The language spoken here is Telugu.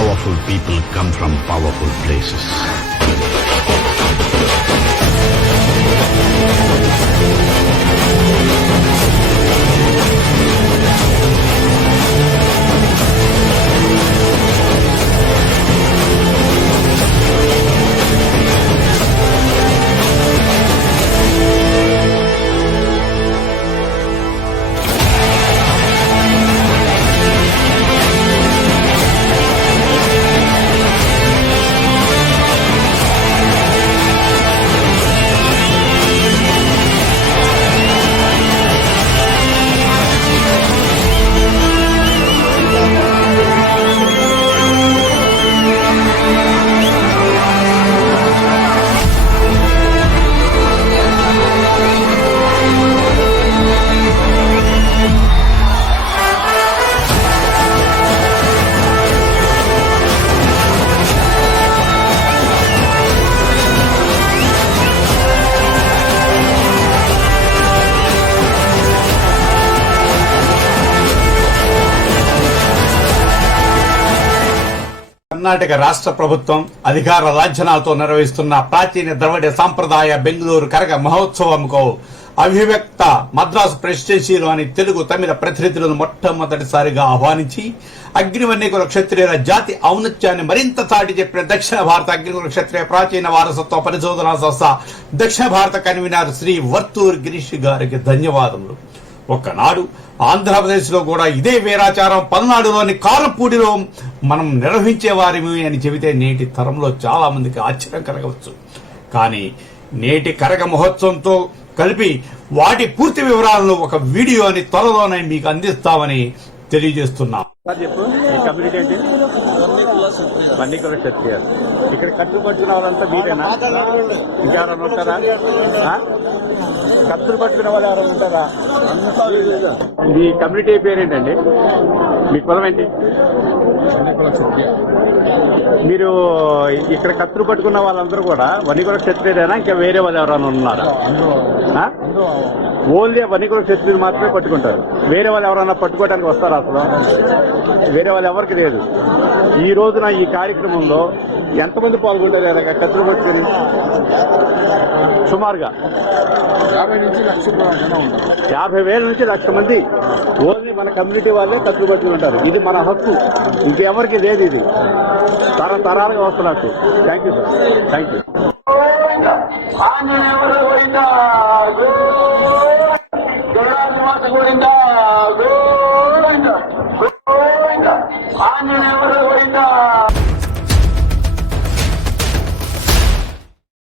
Powerful people come from powerful places. Karnataka రాష్ట్ర ప్రభుత్వం అధికార లాంఛనాలతో నిర్వహిస్తున్న ప్రాచీన ద్రవిడ సాంప్రదాయ బెంగళూరు కరగ మహోత్సవంకు అభివ్యక్త మద్రాసు ప్రెసిడెన్సీలోని తెలుగు తమిళ ప్రతినిధులను మొట్టమొదటిసారిగా ఆహ్వానించి అగ్నివన్యకుల క్షత్రియుల జాతి ఔన్నత్యాన్ని మరింత చాటి చెప్పిన దక్షిణ భారత అగ్నికుల క్షత్రియ ప్రాచీన వారసత్వ పరిశోధనా సంస్థ దక్షిణ భారత కన్వీనర్ శ్రీ వర్తూర్ గిరీష్ గారికి ధన్యవాదములు. ఒకనాడు ఆంధ్రప్రదేశ్లో కూడా ఇదే వీరాచారం పల్నాడులోని కారపూడిలో మనం నిర్వహించేవారిమి అని చెబితే నేటి తరంలో చాలా మందికి ఆశ్చర్యం కలగవచ్చు. కానీ నేటి కరగ మహోత్సవంతో కలిపి వాటి పూర్తి వివరాలను ఒక వీడియోని త్వరలోనే మీకు అందిస్తామని తెలియజేస్తున్నాం. సార్ చెప్పు. క్షత్రియ ఇక్కడ కట్టుబడుతున్న వాళ్ళంతా మీరేనా? ఇంకా ఎవరైనా ఉంటారా? కత్తులు పట్టుకున్న వాళ్ళు ఎవరైనా ఉంటారా? మీ కమ్యూనిటీ పేరేంటండి మీ కులం ఏంటి? మీరు ఇక్కడ కత్తులు పట్టుకున్న వాళ్ళందరూ కూడా వనికుల క్షత్రియుడైనా ఇంకా వేరే వాళ్ళు ఎవరైనా ఉన్నారా? ఓన్లీ వనికుల క్షత్రియులు మాత్రమే పట్టుకుంటారు. వేరే వాళ్ళు ఎవరైనా పట్టుకోవడానికి వస్తారా అసలు? వేరే వాళ్ళు ఎవరికి లేదు. ఈ రోజున ఈ కార్యక్రమంలో ఎంతమంది పాల్గొంటారు ఇలాగ కత్తులు పట్టుకుని? సుమారుగా? యాభై నుంచి లక్ష యాభై వేల నుంచి లక్ష మంది ఓన్లీ మన కమ్యూనిటీ వాళ్ళే బట్టి ఉంటారు. ఇది మన హక్కు. ఇంకెవరికి లేదు ఇది. తరతరాలుగా వస్తున్నట్టు thank you sir. Thank you